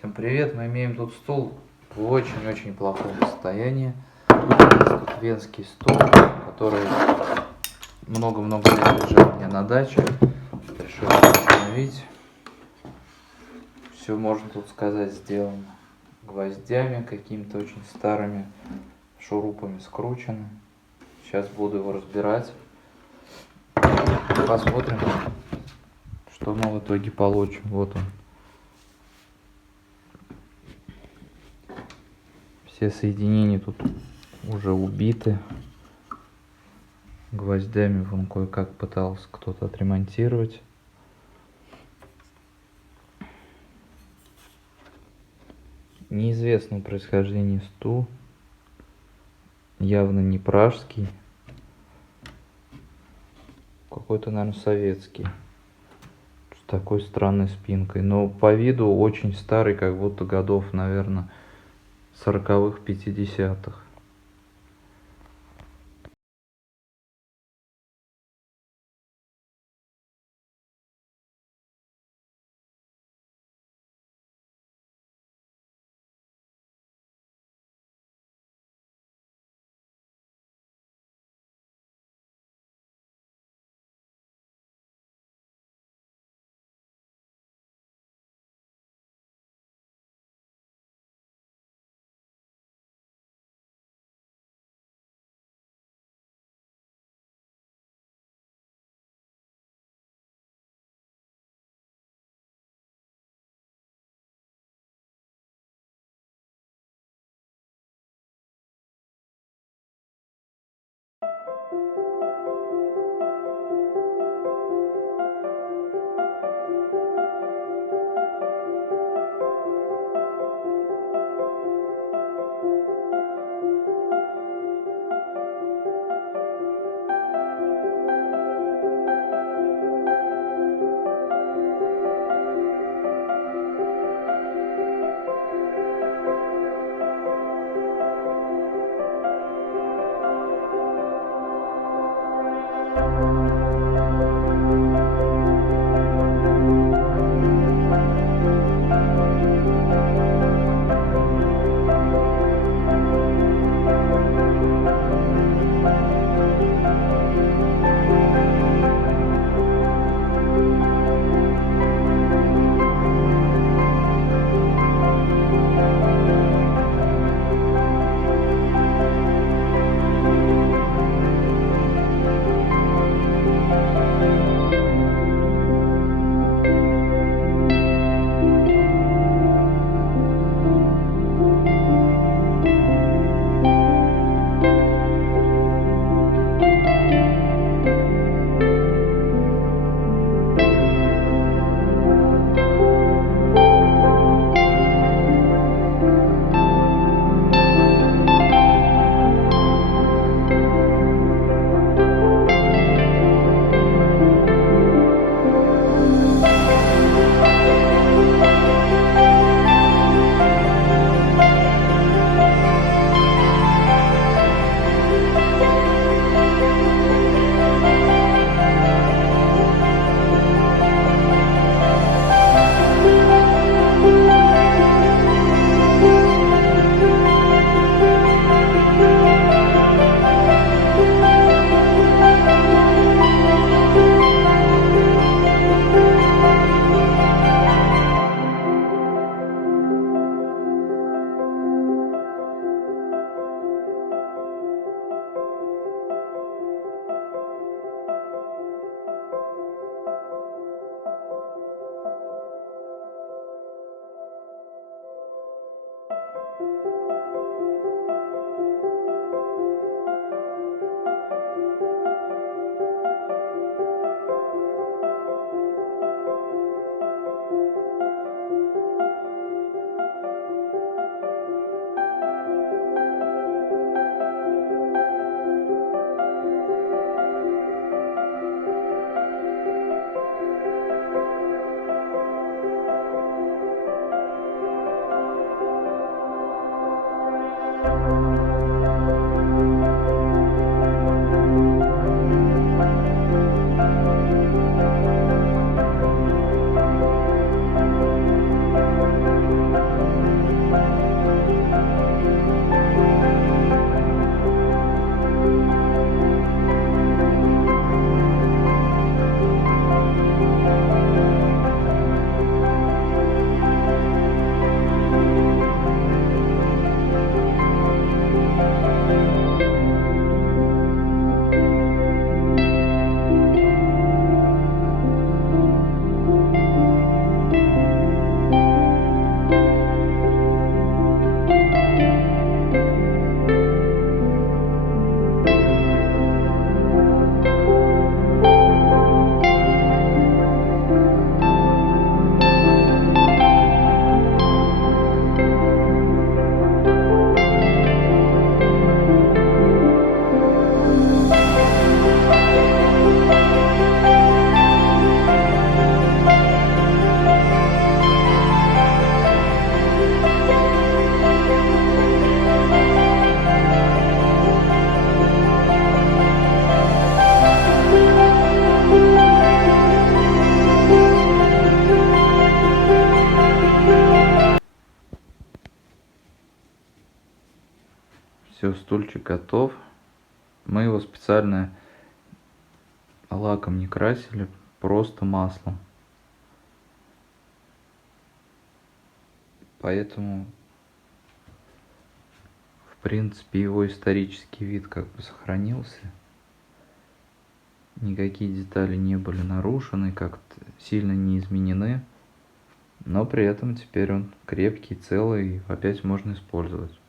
Всем привет! Мы имеем тут стул в очень-очень плохом состоянии. Тут венский стул, который много-много лет лежал мне на даче. Решил установить. Все, можно тут сказать, сделано гвоздями какими-то очень старыми, шурупами скручено. Сейчас буду его разбирать. Посмотрим, что мы в итоге получим. Вот он. Все соединения тут уже убиты. Гвоздями вон кое-как пытался кто-то отремонтировать. Неизвестного происхождения стул. Явно не пражский. Какой-то, наверное, советский. С такой странной спинкой. Но по виду очень старый, как будто годов, наверное, 40-х, 50-х. Все, стульчик готов. Мы его специально лаком не красили, просто маслом. Поэтому, в принципе, его исторический вид как бы сохранился. Никакие детали не были нарушены, как-то сильно не изменены. Но при этом теперь он крепкий, целый, и опять можно использовать.